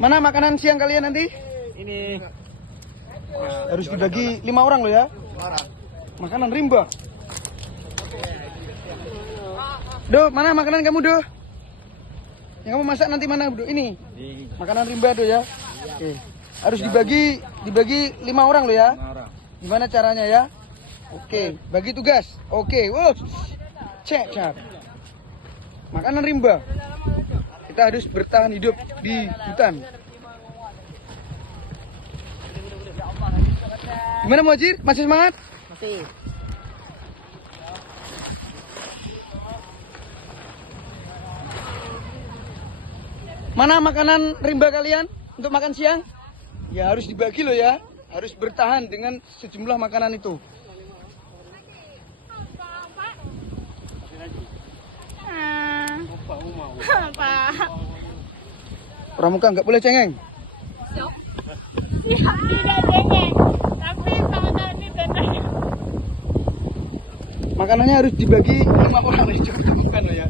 Mana makanan siang kalian nanti? Ini Harus dibagi 5 orang loh ya. Makanan rimba. Do, mana makanan kamu, Do? Yang kamu masak nanti mana, Do? Ini. Makanan rimba, Do ya. Oke. Harus dibagi 5 orang loh ya. Gimana caranya ya? Oke, bagi tugas. Oke, wow. Cek. Makanan rimba. Kita harus bertahan hidup di hutan. Gimana Mujir? Masih semangat? Masih. Mana makanan rimba kalian untuk makan siang? Ya harus dibagi loh ya. Harus bertahan dengan sejumlah makanan itu. Pramuka nggak boleh cengeng. Tidak cengeng, tapi tangan ini benar. Makanannya harus dibagi 5 orang. Cepet-cepetan loh ya.